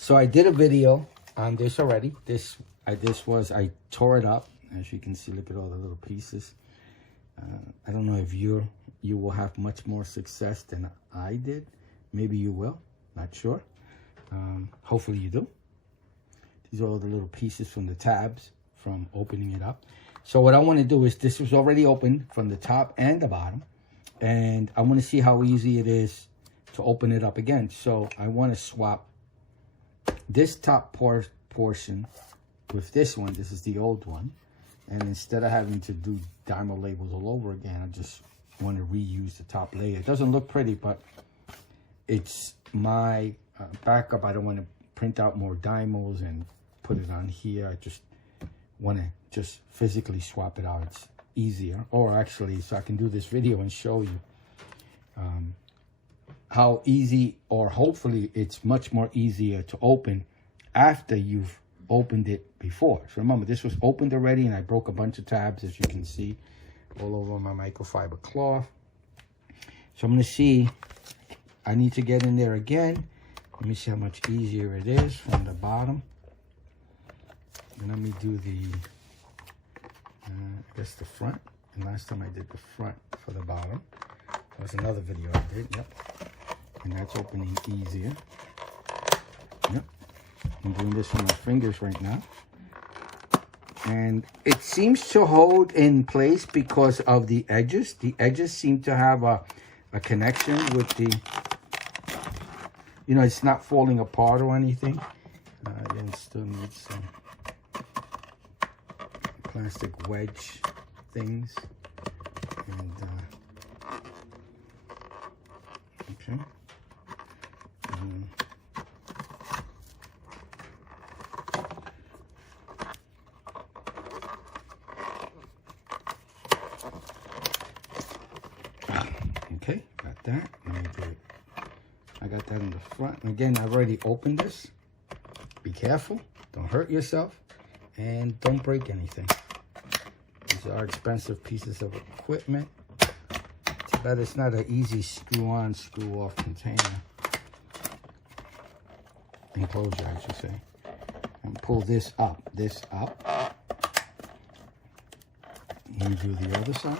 So I did a video on this already. I tore it up. As you can see, look at all the little pieces. I don't know if you will have much more success than I did. Maybe you will, not sure. Hopefully you do. These are all the little pieces from the tabs from opening it up. So what I want to do is, this was already open from the top and the bottom, and I want to see how easy it is to open it up again. So I want to swap this top portion with this one. This is the old one, and instead of having to do diamond labels all over again, I just want to reuse the top layer. It doesn't look pretty, but it's my backup. I don't want to print out more dymos and put it on here. I just want to just physically swap it out. It's easier. Or actually, so I can do this video and show you how easy, or hopefully it's much more easier to open after you've opened it before. So remember, this was opened already, and I broke a bunch of tabs, as you can see, all over my microfiber cloth. So I'm going to see, I need to get in there again. Let me see how much easier it is from the bottom. And let me do the, I guess the front. And last time I did the front for the bottom. That was another video I did, yep. And that's opening easier. Yep. I'm doing this with my fingers right now. And it seems to hold in place because of the edges. The edges seem to have a connection with the, you know, it's not falling apart or anything. Again, still need some plastic wedge things. And, okay. Okay, got that. Let me do it. I got that in the front. Again, I've already opened this. Be careful. Don't hurt yourself. And don't break anything. These are expensive pieces of equipment. Too bad it's not an easy screw-on, screw-off container. Enclosure, I should say. And pull this up. And do the other side.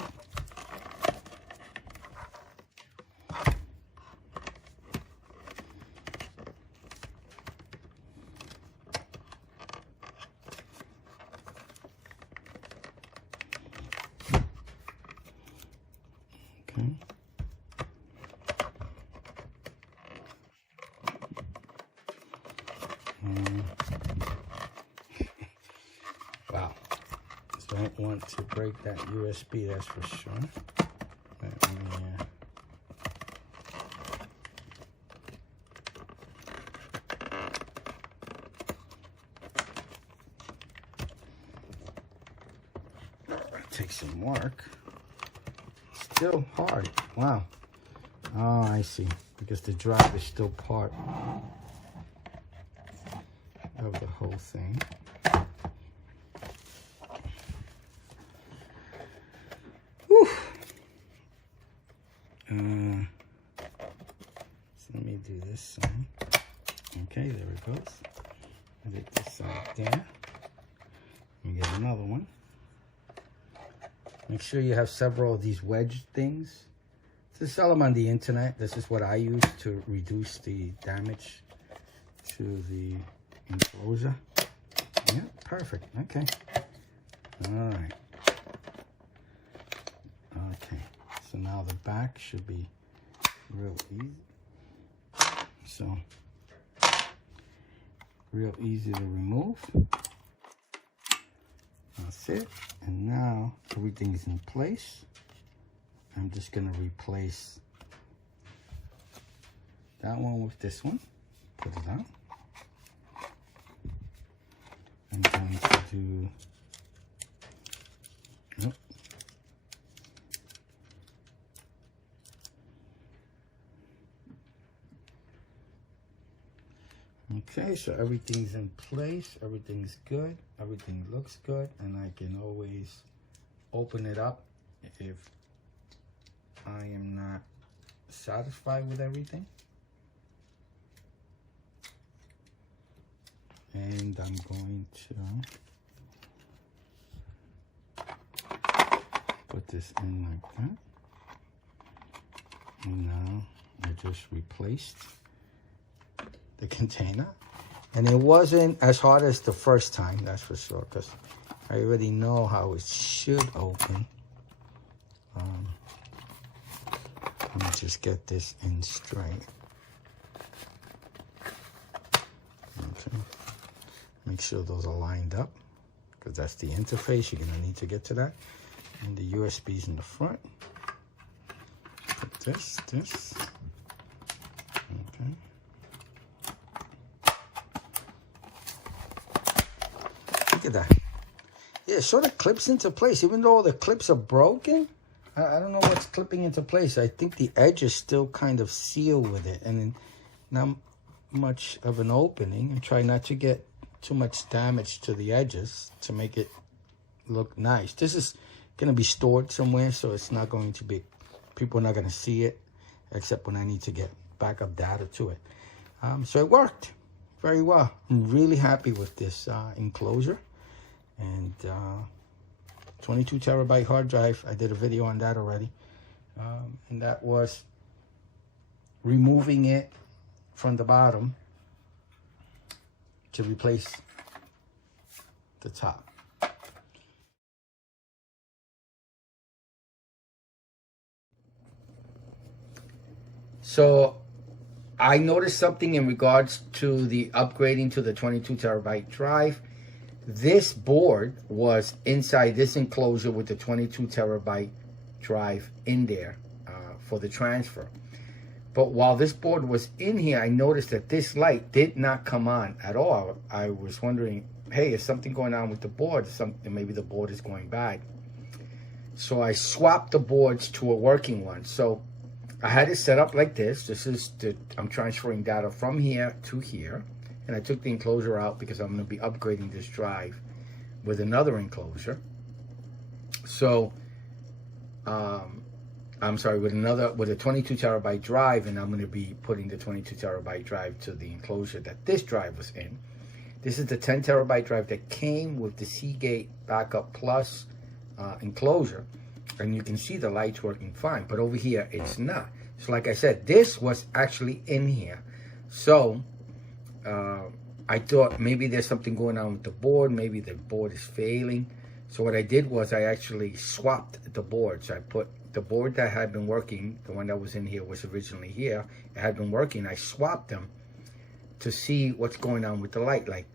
Wow. Don't want to break that USB, that's for sure. Let me, take some work. Still hard. Wow. Oh, I see. Because the drive is still part of the whole thing. Whew. So let me do this side. Okay, there it goes. I did this side there. Let me get another one. Make sure you have several of these wedge things. To sell them on the internet. This is what I use to reduce the damage to the enclosure. Yeah, perfect. Okay. All right. Okay. So now the back should be real easy. So, real easy to remove. That's it. And now everything is in place. I'm just going to replace that one with this one. Put it on. I'm going to do, nope. Okay, so everything's in place, everything's good, everything looks good, and I can always open it up if I am not satisfied with everything. And I'm going to put this in like that. And now I just replaced the container. And it wasn't as hard as the first time, that's for sure, because I already know how it should open. Let me just get this in straight. Okay. Make sure those are lined up, because that's the interface. You're going to need to get to that. And the USB's in the front. Put this. Okay. Look at that. Yeah, it sort of clips into place. Even though the clips are broken, I don't know what's clipping into place. I think the edge is still kind of sealed with it. And then not much of an opening. And try not to get too much damage to the edges to make it look nice. This is going to be stored somewhere, so it's not going to be, people are not going to see it, except when I need to get backup data to it. So it worked very well. I'm really happy with this enclosure. And 22 terabyte hard drive. I did a video on that already. And that was removing it from the bottom to replace the top. So I noticed something in regards to the upgrading to the 22 terabyte drive. This board was inside this enclosure with the 22 terabyte drive in there for the transfer. But while this board was in here, I noticed that this light did not come on at all. I was wondering, hey, is something going on with the board? Something, maybe the board is going bad. So I swapped the boards to a working one. So I had it set up like this. This is I'm transferring data from here to here. And I took the enclosure out because I'm going to be upgrading this drive with another enclosure. So, I'm sorry, with a 22 terabyte drive, and I'm going to be putting the 22 terabyte drive to the enclosure that this drive was in. This is the 10 terabyte drive that came with the Seagate BackUp Plus enclosure. And you can see the light's working fine, but over here it's not. So like I said, this was actually in here. So, I thought maybe there's something going on with the board. Maybe the board is failing. So what I did was I actually swapped the boards. I put the board that had been working, the one that was in here was originally here. It had been working. I swapped them to see what's going on with the light, like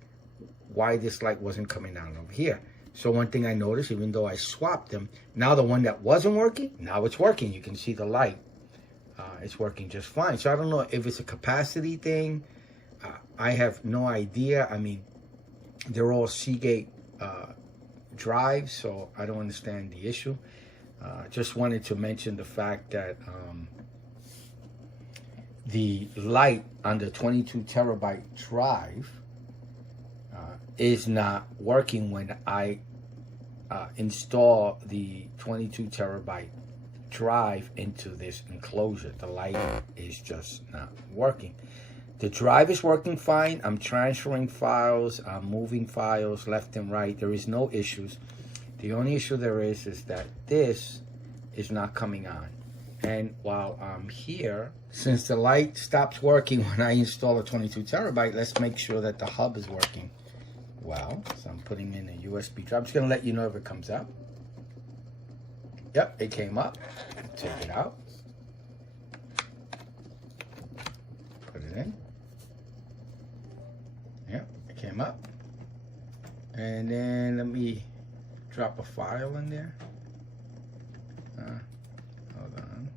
why this light wasn't coming on over here. So one thing I noticed, even though I swapped them, now the one that wasn't working, now it's working. You can see the light. It's working just fine. So I don't know if it's a capacity thing. I have no idea. I mean, they're all Seagate drives, so I don't understand the issue. Just wanted to mention the fact that the light on the 22 terabyte drive is not working when I install the 22 terabyte drive into this enclosure. The light is just not working. The drive is working fine. I'm transferring files. I'm moving files left and right. There is no issues. The only issue there is that this is not coming on. And while I'm here, since the light stops working when I install a 22 terabyte, let's make sure that the hub is working well. So I'm putting in a USB drive. I'm just going to let you know if it comes up. Yep, it came up. Take it out. Put it in. Yep, it came up. And then let me drop a file in there. Hold on.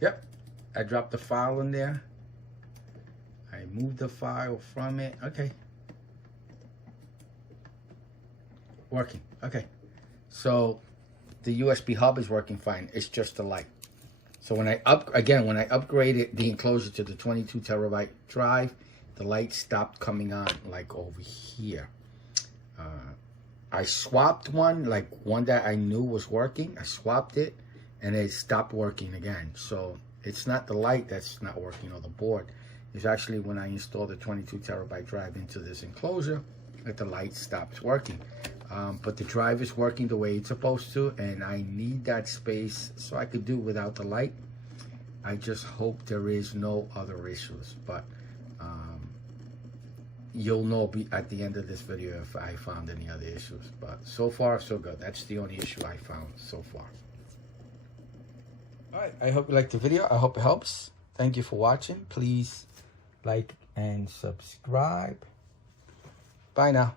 Yep, I dropped the file in there. I moved the file from it. Okay. Working. Okay. So the USB hub is working fine. It's just the light. So when I upgraded the enclosure to the 22 terabyte drive, the light stopped coming on like over here. I swapped one, like one that I knew was working. I swapped it and it stopped working again. So it's not the light that's not working or the board. is actually when I installed the 22 terabyte drive into this enclosure that the light stops working. But the drive is working the way it's supposed to, and I need that space so I could do without the light. I just hope there is no other issues, but you'll know at the end of this video if I found any other issues. But so far, so good. That's the only issue I found so far. All right, I hope you liked the video. I hope it helps. Thank you for watching. Please like and subscribe. Bye now.